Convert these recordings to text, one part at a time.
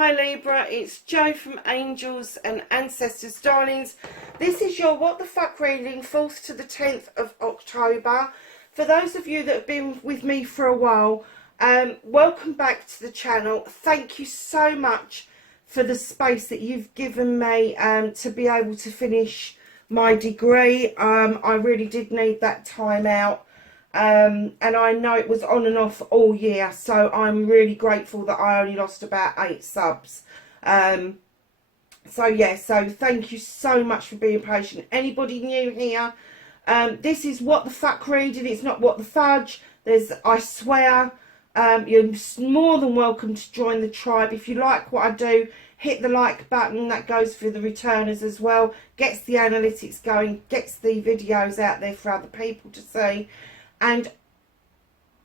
Hi Libra, it's Jo from Angels and Ancestors. Darlings, this is your What the Fuck reading, 4th to the 10th of October. For those of you that have been with me for a while, welcome back to the channel. Thank you so much for the space that you've given me to be able to finish my degree. I really did need that time out. And I know it was on and off all year, so I'm really grateful that I only lost about 8 subs. So yeah, so thank you so much for being patient. Anybody new here, this is What the Fuck reading, it's not What the Fudge. I swear, you're more than welcome to join the tribe. If you like what I do, hit the like button. That goes for the returners as well, gets the analytics going, gets the videos out there for other people to see. And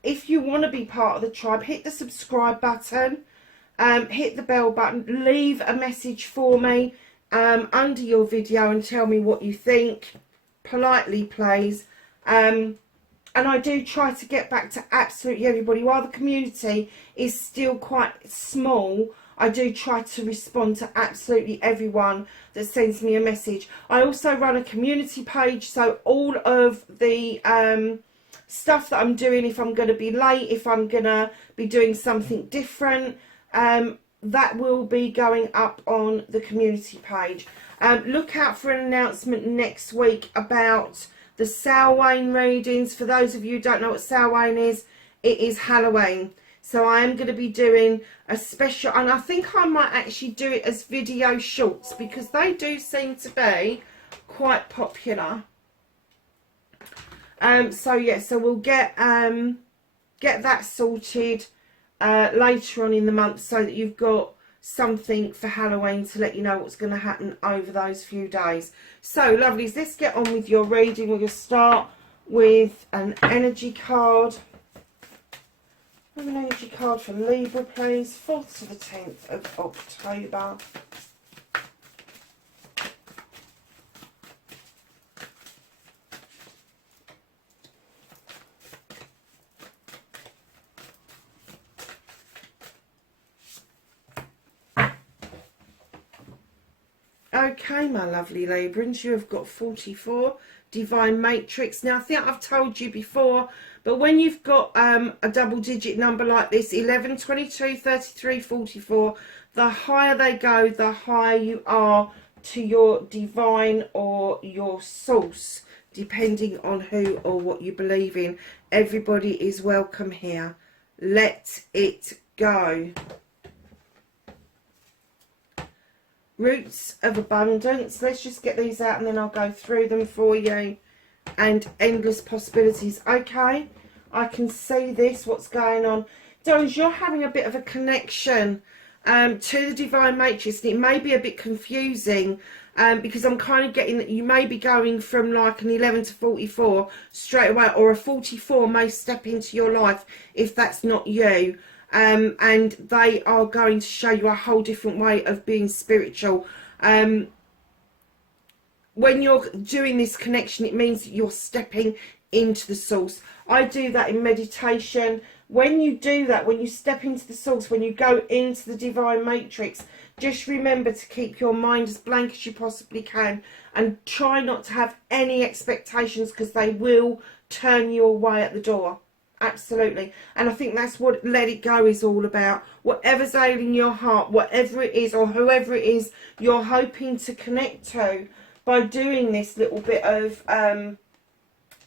if you want to be part of the tribe, hit the subscribe button, hit the bell button, leave a message for me under your video and tell me what you think, politely please. And I do try to get back to absolutely everybody. While the community is still quite small, I do try to respond to absolutely everyone that sends me a message. I also run a community page, so all of the stuff that I'm doing, if I'm going to be late, if I'm going to be doing something different, that will be going up on the community page. Look out for an announcement next week about the Samhain readings. For those of you who don't know what Samhain is, it is Halloween. So I am going to be doing a special, and I think I might actually do it as video shorts because they do seem to be quite popular. So yeah, so we'll get that sorted later on in the month so that you've got something for Halloween to let you know what's going to happen over those few days. So lovelies, let's get on with your reading. We're going to start with an energy card. Have an energy card for Libra, please. 4th to the 10th of October. Okay, my lovely Librans, you have got 44, Divine Matrix. Now, I think I've told you before, but when you've got a double-digit number like this, 11, 22, 33, 44, the higher they go, the higher you are to your divine or your source, depending on who or what you believe in. Everybody is welcome here. Let it go. Roots of Abundance. Let's just get these out and then I'll go through them for you. And Endless Possibilities. Okay, I can see this, what's going on. Darlings, you're having a bit of a connection to the Divine Matrix. And it may be a bit confusing because I'm kind of getting that you may be going from like an 11 to 44 straight away, or a 44 may step into your life if that's not you. And they are going to show you a whole different way of being spiritual. When you're doing this connection, it means that you're stepping into the source. I do that in meditation. When you do that, when you step into the source, when you go into the Divine Matrix, just remember to keep your mind as blank as you possibly can and try not to have any expectations, because they will turn you away at the door. Absolutely. And I think that's what Let It Go is all about. Whatever's ailing your heart, whatever it is or whoever it is you're hoping to connect to, by doing this little bit of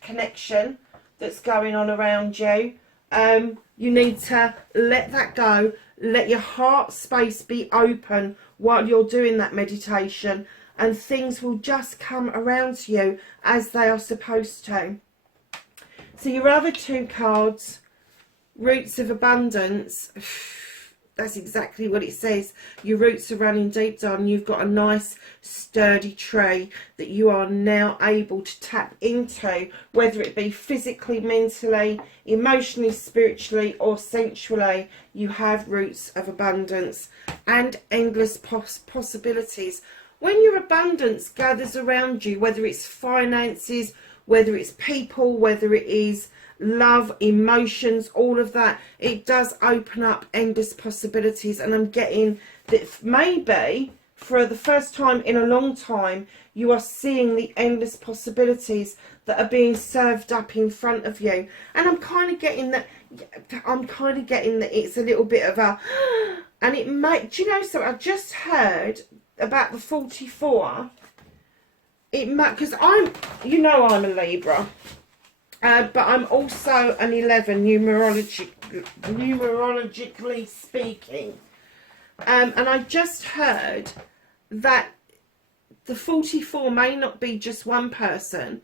connection that's going on around you, you need to let that go. Let your heart space be open while you're doing that meditation, and things will just come around to you as they are supposed to. So your other two cards, Roots of Abundance, that's exactly what it says. Your roots are running deep, darling. You've got a nice sturdy tree that you are now able to tap into, whether it be physically, mentally, emotionally, spiritually or sensually. You have roots of abundance and endless possibilities. When your abundance gathers around you, whether it's finances, whether it's people, whether it is love, emotions, all of that. It does open up endless possibilities, and I'm getting that maybe for the first time in a long time you are seeing the endless possibilities that are being served up in front of you. And I'm kind of getting that it's a little bit of a and it might, do you know something? I just heard about the 44. It might, because I'm a Libra. But I'm also an 11 numerologically speaking. And I just heard that the 44 may not be just one person.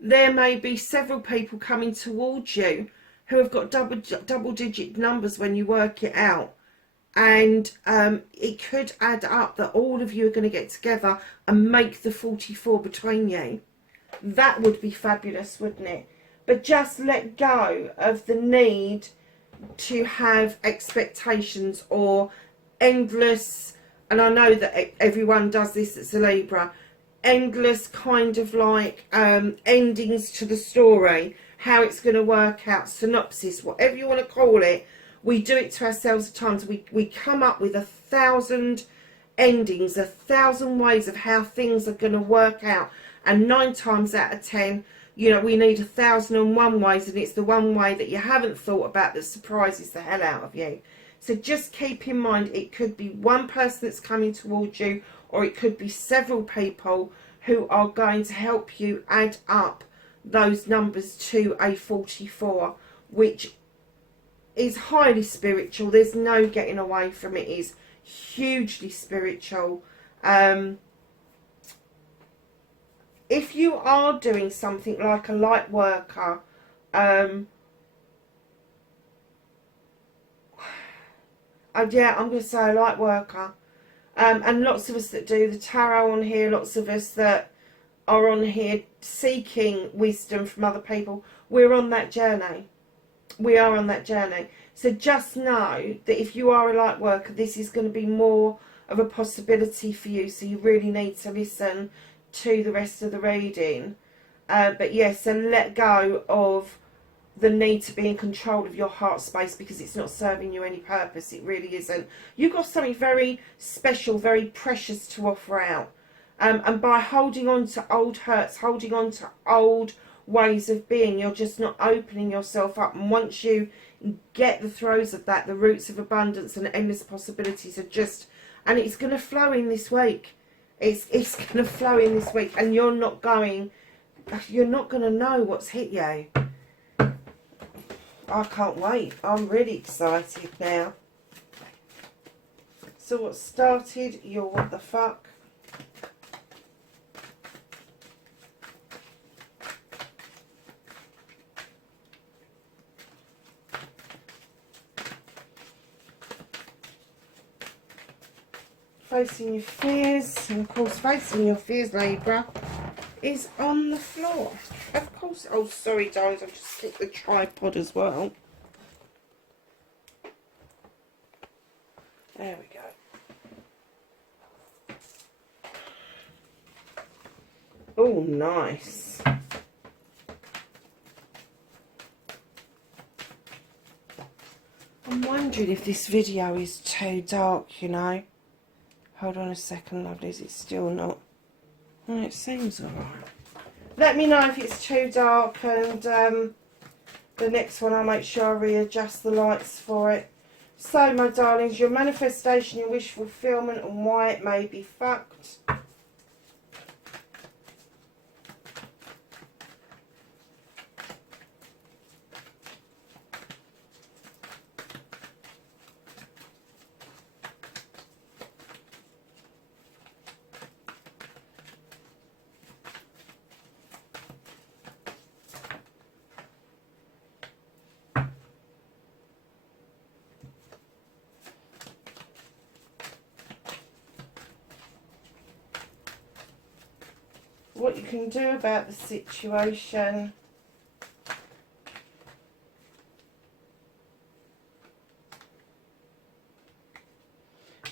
There may be several people coming towards you who have got double digit numbers when you work it out. And it could add up that all of you are going to get together and make the 44 between you. That would be fabulous, wouldn't it? But just let go of the need to have expectations or endless, and I know that everyone does this, it's a Libra, endless kind of like endings to the story, how it's going to work out, synopsis, whatever you want to call it. We do it to ourselves at times. We come up with 1,000 endings, 1,000 ways of how things are going to work out. And 9 times out of 10, you know, we need 1,001 ways, and it's the one way that you haven't thought about that surprises the hell out of you. So just keep in mind, it could be one person that's coming towards you, or it could be several people who are going to help you add up those numbers to a 44, which is highly spiritual. There's no getting away from it. It is hugely spiritual. If you are doing something like a light worker, yeah, I'm going to say a light worker. And lots of us that do the tarot on here, lots of us that are on here seeking wisdom from other people, we're on that journey. We are on that journey. So just know that if you are a light worker, this is going to be more of a possibility for you. So you really need to listen to the rest of the reading. But yes, so let go of the need to be in control of your heart space, because it's not serving you any purpose. It really isn't. You've got something very special, very precious to offer out. And by holding on to old hurts, holding on to old ways of being, you're just not opening yourself up. And once you get the throes of that, the roots of abundance and endless possibilities are just, and it's going to flow in this week. It's going to flow in this week, and you're not going to know what's hit you. I can't wait. I'm really excited now. So what started your what the fuck? Facing your fears, and of course facing your fears, Libra, is on the floor. Of course. Oh, sorry, darlings, I've just kicked the tripod as well. There we go. Oh, nice. I'm wondering if this video is too dark, you know. Hold on a second, lovelies, it's still not. Oh, it seems alright. Let me know if it's too dark, and the next one I'll make sure I readjust the lights for it. So, my darlings, your manifestation, your wish fulfillment, and why it may be fucked. What you can do about the situation.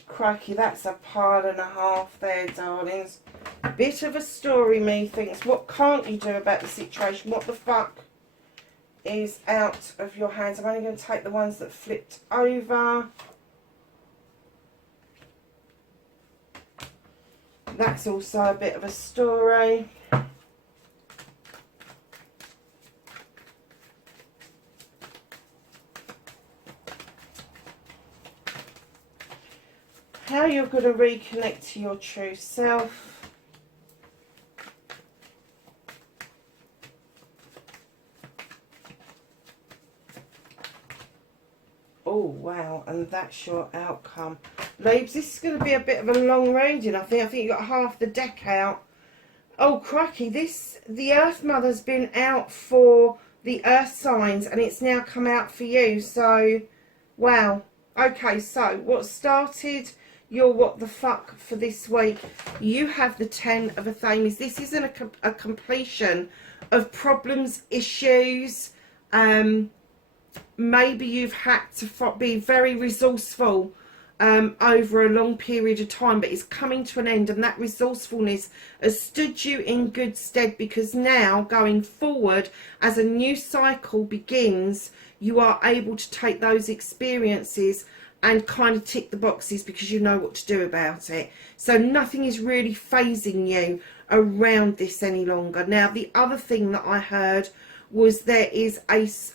Crikey, that's a pile and a half there, darlings. Bit of a story, methinks. What can't you do about the situation? What the fuck? is out of your hands. I'm only going to take the ones that flipped over. That's also a bit of a story. How you're going to reconnect to your true self. Oh, wow, and that's your outcome. Libs, this is going to be a bit of a long reading, I think. I think you got half the deck out. Oh, crikey, the Earth Mother's been out for the Earth signs, and it's now come out for you. So, wow. Okay, so what started your what the fuck for this week? You have the 10 of Athames. This isn't a completion of problems, issues. Maybe you've had to be very resourceful over a long period of time, but it's coming to an end, and that resourcefulness has stood you in good stead, because now going forward as a new cycle begins, you are able to take those experiences and kind of tick the boxes because you know what to do about it. So nothing is really phasing you around this any longer. Now, the other thing that I heard was there is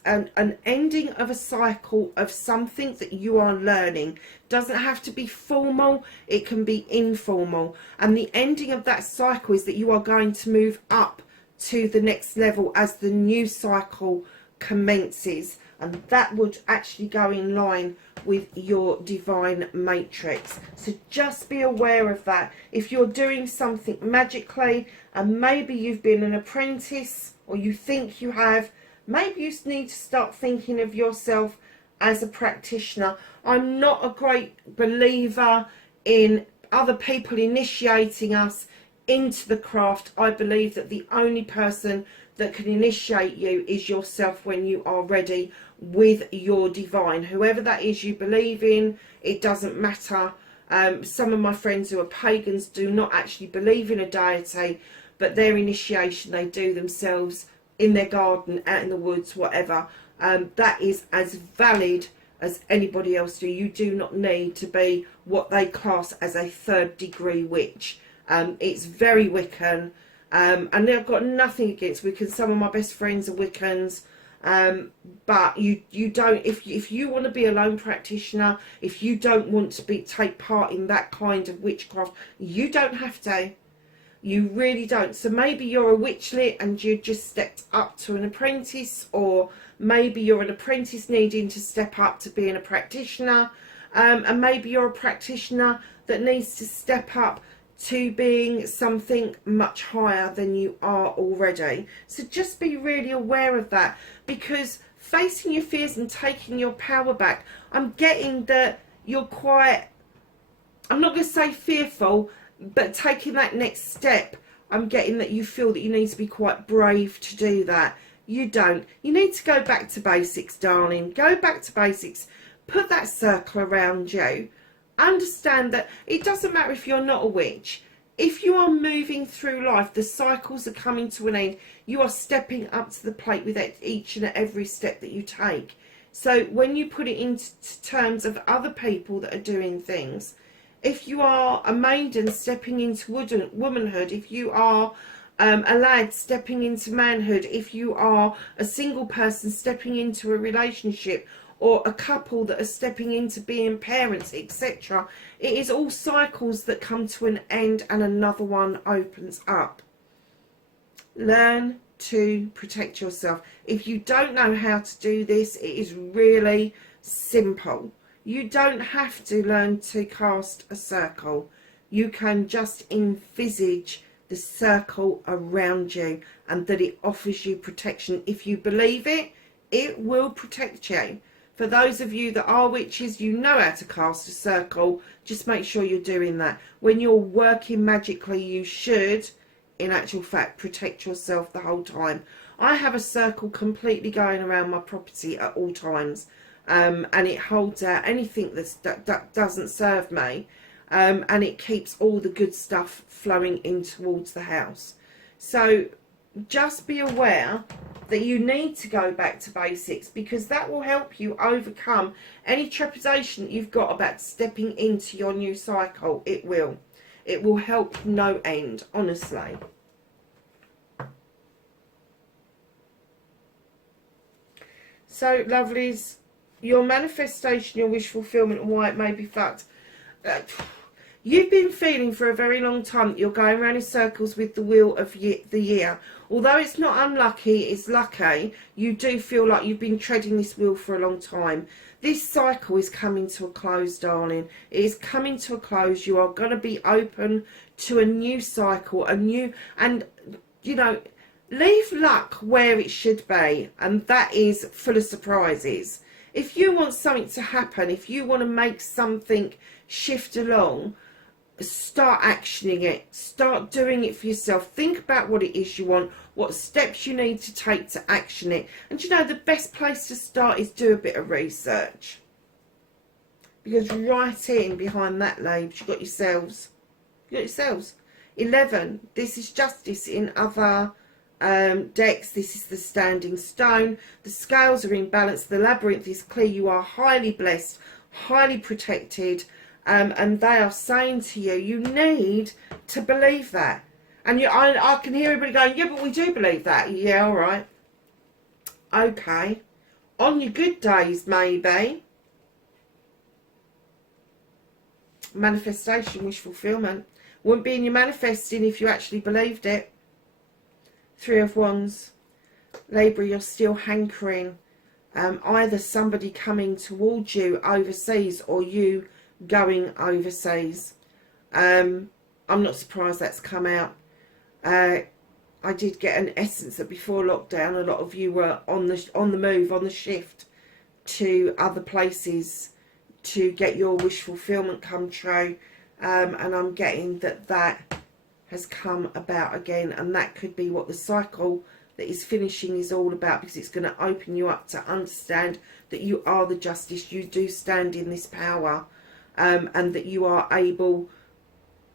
an ending of a cycle of something that you are learning. Doesn't have to be formal, it can be informal. And the ending of that cycle is that you are going to move up to the next level as the new cycle commences. And that would actually go in line with your divine matrix. So just be aware of that. If you're doing something magically, and maybe you've been an apprentice, or you think you have, maybe you need to start thinking of yourself as a practitioner. I'm not a great believer in other people initiating us into the craft. I believe that the only person that can initiate you is yourself when you are ready with your divine. Whoever that is you believe in, it doesn't matter. Some of my friends who are pagans do not actually believe in a deity, but their initiation they do themselves in their garden, out in the woods, whatever. That is as valid as anybody else do. You do not need to be what they class as a 3rd degree witch. It's very Wiccan. And I've got nothing against Wiccans. Some of my best friends are Wiccans. But you don't, if you want to be a lone practitioner, if you don't want to take part in that kind of witchcraft, you don't have to. You really don't. So maybe you're a witchlet and you just stepped up to an apprentice, or maybe you're an apprentice needing to step up to being a practitioner, and maybe you're a practitioner that needs to step up to being something much higher than you are already. So just be really aware of that, because facing your fears and taking your power back, I'm getting that you're quite, I'm not going to say fearful, but taking that next step, I'm getting that you feel that you need to be quite brave to do that. You don't. You need to go back to basics, darling. Go back to basics. Put that circle around you. Understand that it doesn't matter if you're not a witch. If you are moving through life, the cycles are coming to an end. You are stepping up to the plate with each and every step that you take. So when you put it into terms of other people that are doing things, if you are a maiden stepping into womanhood, if you are a lad stepping into manhood, if you are a single person stepping into a relationship, or a couple that are stepping into being parents, etc., it is all cycles that come to an end and another one opens up. Learn to protect yourself. If you don't know how to do this, it is really simple. You don't have to learn to cast a circle. You can just envisage the circle around you and that it offers you protection. If you believe it, it will protect you. For those of you that are witches, you know how to cast a circle. Just make sure you're doing that. When you're working magically, you should, in actual fact, protect yourself the whole time. I have a circle completely going around my property at all times. And it holds out anything that doesn't serve me, and it keeps all the good stuff flowing in towards the house. So just be aware that you need to go back to basics, because that will help you overcome any trepidation that you've got about stepping into your new cycle. It will. It will help no end, honestly. So, lovelies, your manifestation, your wish fulfillment, and why it may be fucked. You've been feeling for a very long time that you're going around in circles with the wheel of the year. Although it's not unlucky, it's lucky. You do feel like you've been treading this wheel for a long time. This cycle is coming to a close, darling. It is coming to a close. You are going to be open to a new cycle, and you know, leave luck where it should be, and that is full of surprises. If you want something to happen, if you want to make something shift along, start actioning it. Start doing it for yourself. Think about what it is you want, what steps you need to take to action it. And you know, the best place to start is do a bit of research. Because right in behind that label, you've got yourselves. You've got yourselves. 11. This is justice in other decks. This is the standing stone. The scales are in balance. The labyrinth is clear. You are highly blessed, highly protected. And they are saying to you, you need to believe that. And I can hear everybody going, yeah, but we do believe that. Yeah, all right. Okay. On your good days, maybe. Manifestation, wish fulfillment. Wouldn't be in your manifesting if you actually believed it. 3 of Wands. Libra, you're still hankering. Either somebody coming towards you overseas, or you going overseas. I'm not surprised that's come out. I did get an essence that before lockdown, a lot of you were on the move, on the shift to other places to get your wish fulfillment come true. And I'm getting that has come about again, and that could be what the cycle that is finishing is all about, because it's going to open you up to understand that you are the justice. You do stand in this power. And that you are able,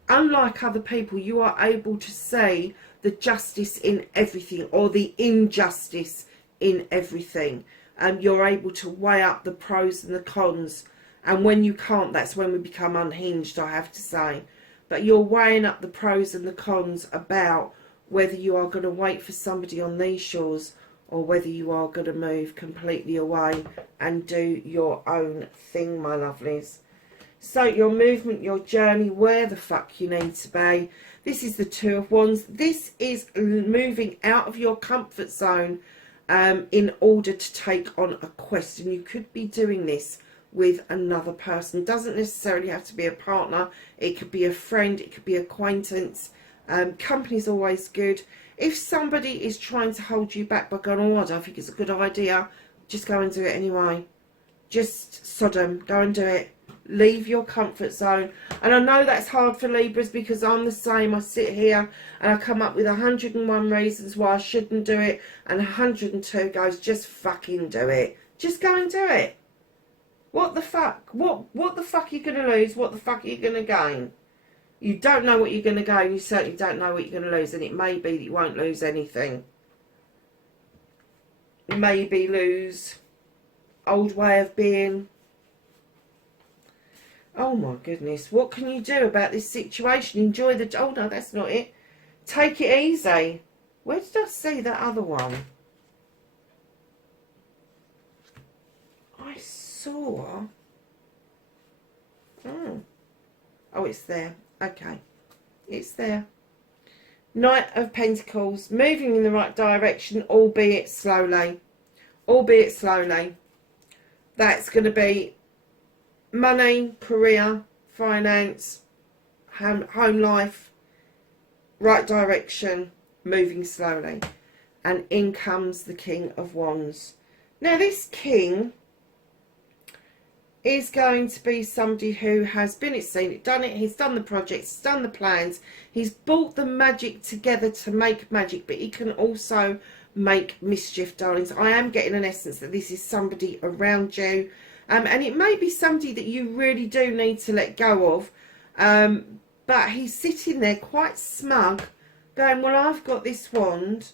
unlike other people, you are able to see the justice in everything, or the injustice in everything. You're able to weigh up the pros and the cons. And when you can't, that's when we become unhinged, I have to say. But you're weighing up the pros and the cons about whether you are going to wait for somebody on these shores, or whether you are going to move completely away and do your own thing, my lovelies. So your movement, your journey, where the fuck you need to be. This is the 2 of Wands. This is moving out of your comfort zone in order to take on a quest. And you could be doing this with another person. Doesn't necessarily have to be a partner. It could be a friend. It could be acquaintance. Company's always good. If somebody is trying to hold you back by going, oh, I don't think it's a good idea, just go and do it anyway. Just sod 'em. Go and do it. Leave your comfort zone. And I know that's hard for Libras, because I'm the same. I sit here and I come up with 101 reasons why I shouldn't do it, and 102 goes, just fucking do it. Just go and do it. What the fuck? What the fuck are you going to lose? What the fuck are you going to gain? You don't know what you're going to gain. You certainly don't know what you're going to lose. And it may be that you won't lose anything. Maybe lose old way of being. Oh my goodness, what can you do about this situation? Enjoy the... Oh no, that's not it. Take it easy. Where did I see that other one? I saw... Oh, it's there. Okay. It's there. Knight of Pentacles. Moving in the right direction, albeit slowly. Albeit slowly. That's going to be money, career, finance, home life, right direction, moving slowly. And in comes the King of Wands. Now this king is going to be somebody who has been at sea, done it, he's done the projects, done the plans, he's brought the magic together to make magic, but he can also make mischief, darlings. I am getting an essence that this is somebody around you. And it may be somebody that you really do need to let go of. But he's sitting there quite smug, going, well, I've got this wand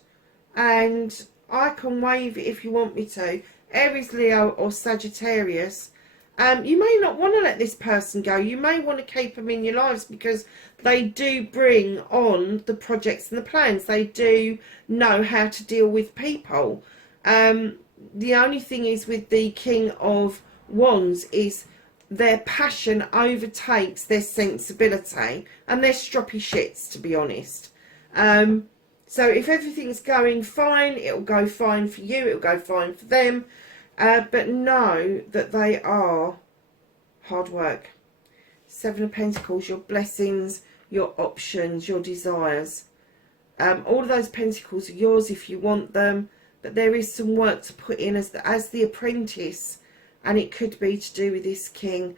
and I can waive it if you want me to. Aries, Leo or Sagittarius. You may not want to let this person go. You may want to keep them in your lives because they do bring on the projects and the plans. They do know how to deal with people. The only thing is with the King of Wands is their passion overtakes their sensibility, and they're stroppy shits, to be honest. So if everything's going fine, it'll go fine for you, it'll go fine for them. But know that they are hard work. Seven of Pentacles, your blessings, your options, your desires. All of those pentacles are yours if you want them, but there is some work to put in as the apprentice, and it could be to do with this king.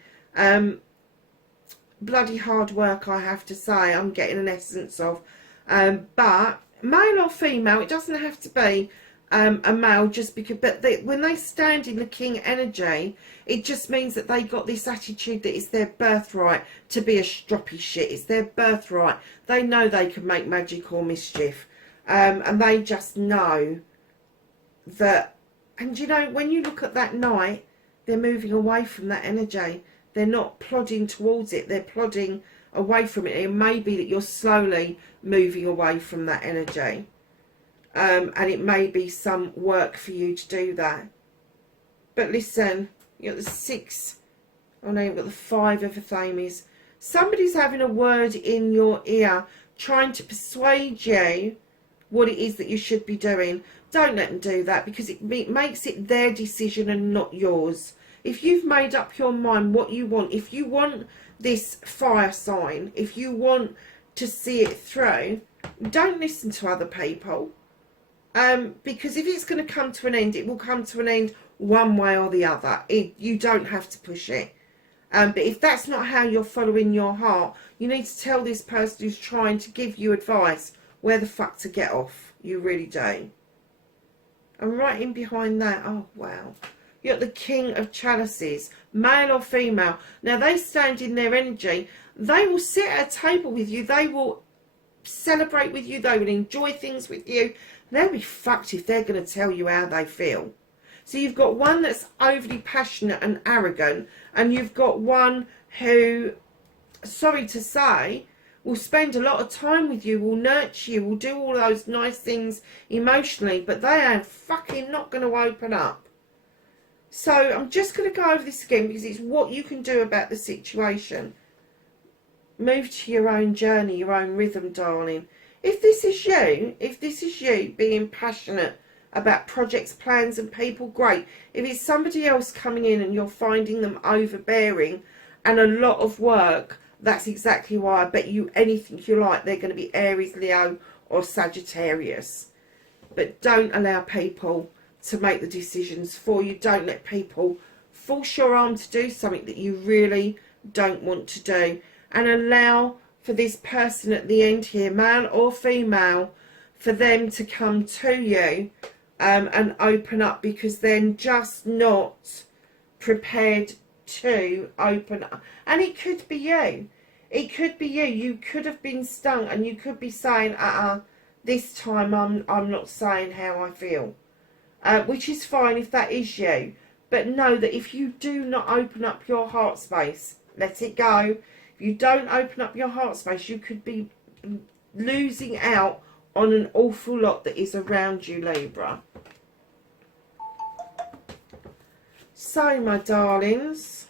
Bloody hard work, I have to say, I'm getting an essence of. But male or female, it doesn't have to be a male, just because, but when they stand in the king energy, it just means that they got this attitude that it's their birthright to be a stroppy shit. It's their birthright. They know they can make magic or mischief, and they just know that. And you know, when you look at that knight, they're moving away from that energy. They're not plodding towards it, they're plodding away from it. It may be that you're slowly moving away from that energy. And it may be some work for you to do that. But listen, you've got the 6, oh no, you've got the 5 of Athames. Somebody's having a word in your ear, trying to persuade you what it is that you should be doing. Don't let them do that, because it makes it their decision and not yours. If you've made up your mind what you want, if you want this fire sign, if you want to see it through, don't listen to other people. Because if it's going to come to an end, it will come to an end one way or the other. You don't have to push it. But if that's not how you're following your heart, you need to tell this person who's trying to give you advice where the fuck to get off. You really do. And right in behind that, oh wow, you're the King of Chalices, male or female. Now they stand in their energy. They will sit at a table with you. They will celebrate with you. They will enjoy things with you. They'll be fucked if they're going to tell you how they feel. So you've got one that's overly passionate and arrogant, and you've got one who, sorry to say, will spend a lot of time with you, will nurture you, will do all those nice things emotionally, but they are fucking not going to open up. So I'm just going to go over this again because it's what you can do about the situation. Move to your own journey, your own rhythm, darling. If this is you being passionate about projects, plans and people, great. If it's somebody else coming in and you're finding them overbearing and a lot of work, that's exactly why I bet you anything you like they're going to be Aries, Leo or Sagittarius. But don't allow people to make the decisions for you. Don't let people force your arm to do something that you really don't want to do. And allow for this person at the end here, male or female, for them to come to you and open up, because they're just not prepared to open up. And it could be you. It could be you. You could have been stung and you could be saying, this time I'm not saying how I feel. Which is fine if that is you. But know that if you do not open up your heart space, let it go. If you don't open up your heart space, you could be losing out on an awful lot that is around you, Libra. So, my darlings,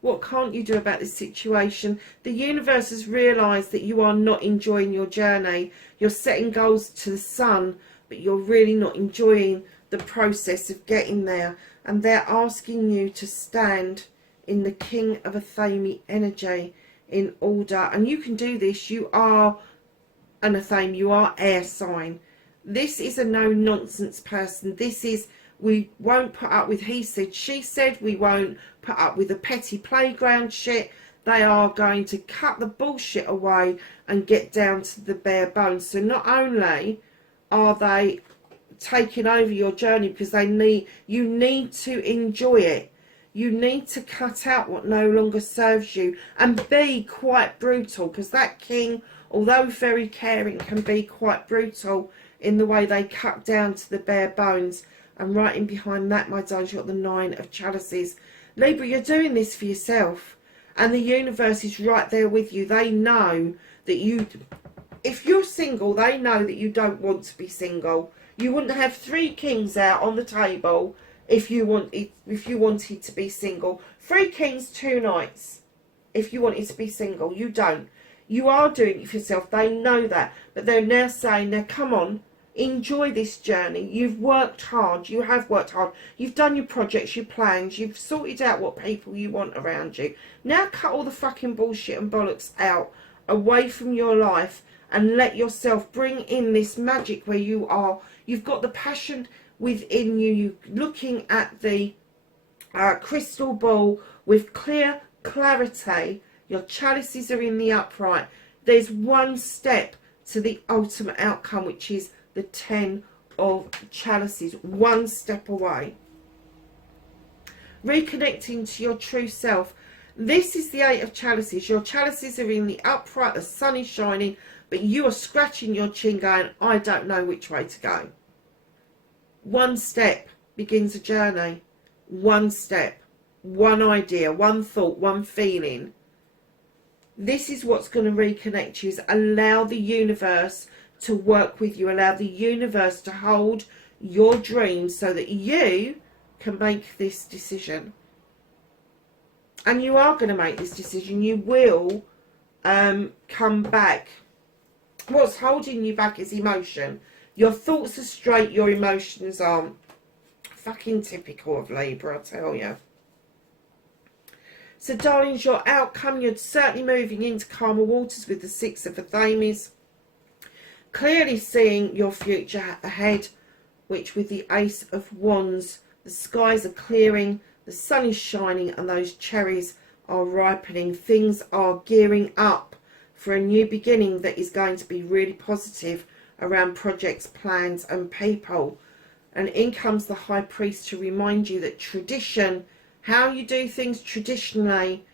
what can't you do about this situation? The universe has realised that you are not enjoying your journey. You're setting goals to the sun, but you're really not enjoying the process of getting there. And they're asking you to stand in the King of Athame energy in order. And you can do this. You are an Athame. You are air sign. This is a no-nonsense person. This is, we won't put up with he said, she said. We won't put up with the petty playground shit. They are going to cut the bullshit away and get down to the bare bones. So not only are they taking over your journey, because you need to enjoy it. You need to cut out what no longer serves you and be quite brutal, because that king, although very caring, can be quite brutal. in the way they cut down to the bare bones. And right in behind that, my darling, you've got the 9 of chalices. Libra, you're doing this for yourself. And the universe is right there with you. They know that you, if you're single, they know that you don't want to be single. You wouldn't have 3 kings out on the table if you wanted to be single. 3 kings, 2 knights. If you wanted to be single, you don't. You are doing it for yourself. They know that. But they're now saying, now come on, enjoy this journey. You've worked hard. You have worked hard. You've done your projects, your plans. You've sorted out what people you want around you. Now cut all the fucking bullshit and bollocks out away from your life and let yourself bring in this magic where you are. You've got the passion within you. You're looking at the crystal ball with clear clarity. Your chalices are in the upright. There's one step to the ultimate outcome, which is the 10 of chalices. One step away. Reconnecting to your true self. This is the 8 of chalices. Your chalices are in the upright. The sun is shining. But you are scratching your chin going, I don't know which way to go. One step begins a journey. One step. One idea. One thought. One feeling. This is what's going to reconnect you. Is allow the universe to work with you. Allow the universe to hold your dreams so that you can make this decision. And you are going to make this decision. You will come back. What's holding you back is emotion. Your thoughts are straight, your emotions aren't. Fucking typical of Libra, I tell you. So, darlings, your outcome, you're certainly moving into calmer waters with the 6 of Athames. Clearly seeing your future ahead, which with the Ace of Wands, the skies are clearing, the sun is shining, and those cherries are ripening. Things are gearing up for a new beginning that is going to be really positive around projects, plans, and people. And in comes the High Priest to remind you that tradition, how you do things traditionally,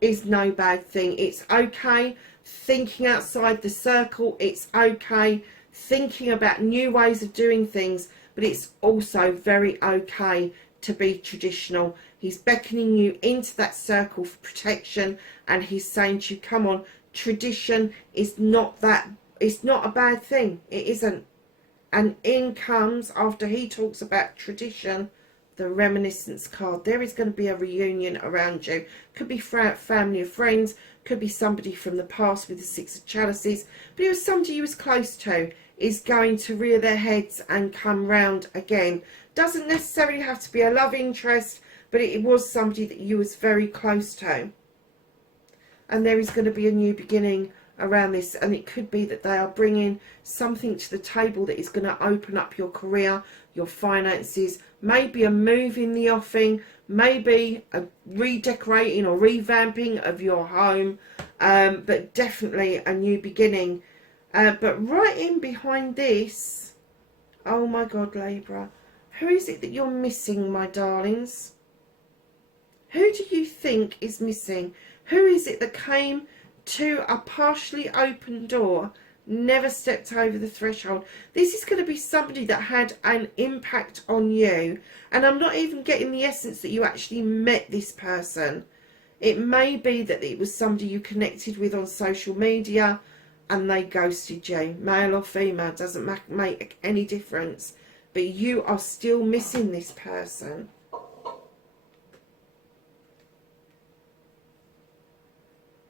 is no bad thing. It's okay thinking outside the circle. It's okay thinking about new ways of doing things, but it's also very okay to be traditional. He's beckoning you into that circle for protection, and he's saying to you, come on, tradition is not that, it's not a bad thing. It isn't. And in comes, after he talks about tradition, the reminiscence card. There is going to be a reunion around you. Could be family or friends, could be somebody from the past with the 6 of chalices, but it was somebody you was close to is going to rear their heads and come round again. Doesn't necessarily have to be a love interest, but it was somebody that you was very close to. And there is going to be a new beginning around this, and it could be that they are bringing something to the table that is going to open up your career, your finances, maybe a move in the offing, maybe a redecorating or revamping of your home, but definitely a new beginning. But right in behind this, oh my God, Libra, who is it that you're missing, my darlings? Who do you think is missing? Who is it that came to a partially open door, never stepped over the threshold? This is going to be somebody that had an impact on you, and I'm not even getting the essence that you actually met this person. It may be that it was somebody you connected with on social media and they ghosted you. Male or female, doesn't make any difference, but you are still missing this person.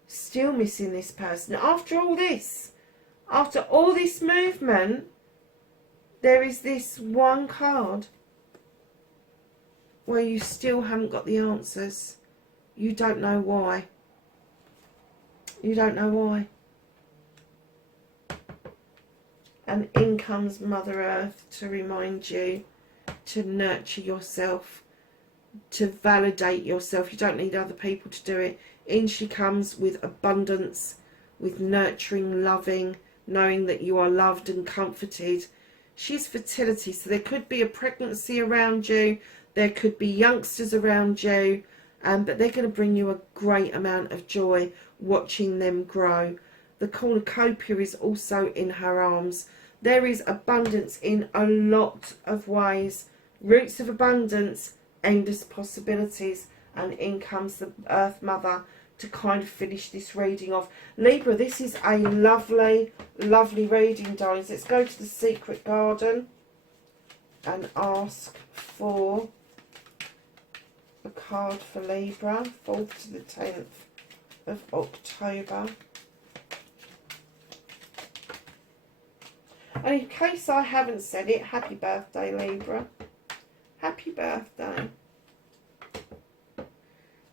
Still missing this person. After all this movement, there is this one card where you still haven't got the answers. You don't know why. You don't know why. And in comes Mother Earth to remind you to nurture yourself, to validate yourself. You don't need other people to do it. In she comes with abundance, with nurturing, loving, knowing that you are loved and comforted. She's fertility, so there could be a pregnancy around you, there could be youngsters around you, but they're going to bring you a great amount of joy watching them grow. The cornucopia is also in her arms. There is abundance in a lot of ways. Roots of abundance, endless possibilities, and in comes the Earth Mother to kind of finish this reading off. Libra, this is a lovely, lovely reading, darlings. Let's go to the secret garden and ask for a card for Libra, 4th to the 10th of October. And in case I haven't said it, happy birthday, Libra. Happy birthday.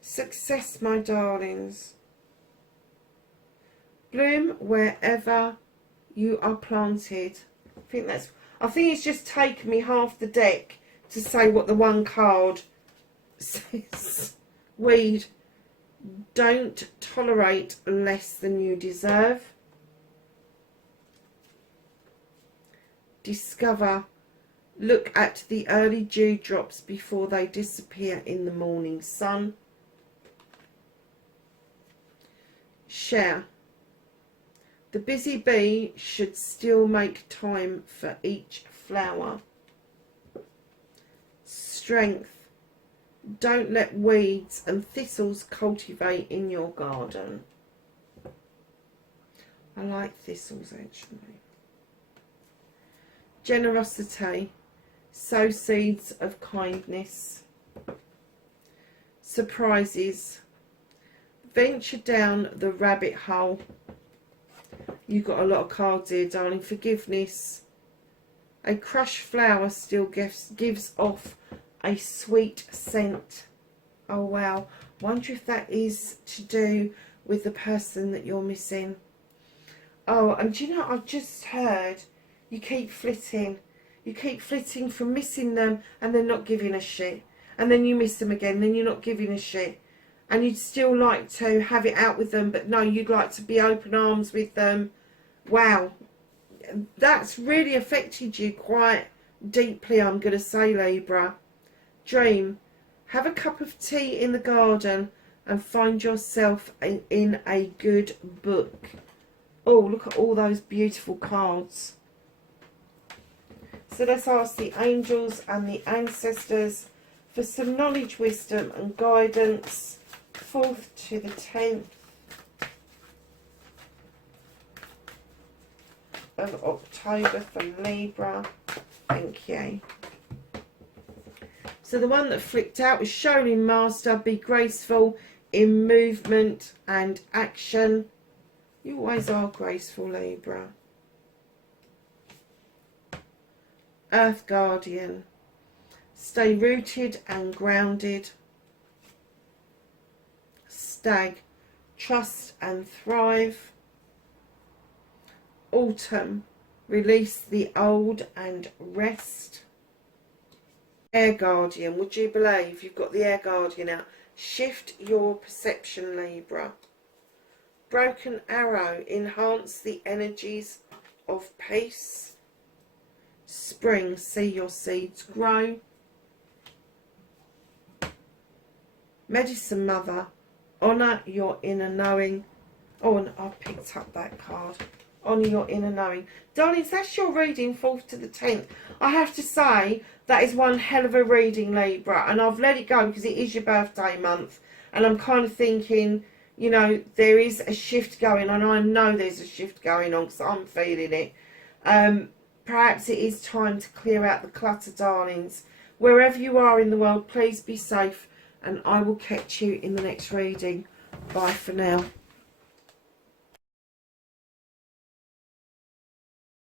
Success, my darlings. Bloom wherever you are planted. I think it's just taken me half the deck to say what the one card says. Weed. Don't tolerate less than you deserve. Discover. Look at the early dewdrops before they disappear in the morning sun. Share. The busy bee should still make time for each flower. Strength. Don't let weeds and thistles cultivate in your garden. I like thistles actually. Generosity. Sow seeds of kindness. Surprises. Venture down the rabbit hole. You've got a lot of cards here, darling. Forgiveness. A crushed flower still gives off a sweet scent. Oh wow. Wonder if that is to do with the person that you're missing. Oh, and do you know, I've just heard you keep flitting. You keep flitting from missing them and then not giving a shit. And then you miss them again, then you're not giving a shit. And you'd still like to have it out with them, but no, you'd like to be open arms with them. Wow. That's really affected you quite deeply, I'm going to say, Libra. Dream. Have a cup of tea in the garden and find yourself in a good book. Oh, look at all those beautiful cards. So let's ask the angels and the ancestors for some knowledge, wisdom and guidance. 4th to the 10th of October for Libra. Thank you. So the one that flicked out was Shaolin Master. Be graceful in movement and action. You always are graceful, Libra. Earth Guardian. Stay rooted and grounded. Stag. Trust and thrive. Autumn. Release the old and rest. Air Guardian. Would you believe you've got the Air Guardian out? Shift your perception, Libra. Broken Arrow. Enhance the energies of peace. Spring. See your seeds grow. Medicine Mother. Honour your inner knowing. Oh, and I picked up that card. Honour your inner knowing. Darlings, that's your reading, 4th to the 10th. I have to say, that is one hell of a reading, Libra. And I've let it go because it is your birthday month. And I'm kind of thinking, you know, there is a shift going on. I know there's a shift going on because I'm feeling it. Perhaps it is time to clear out the clutter, darlings. Wherever you are in the world, please be safe. And I will catch you in the next reading. Bye for now.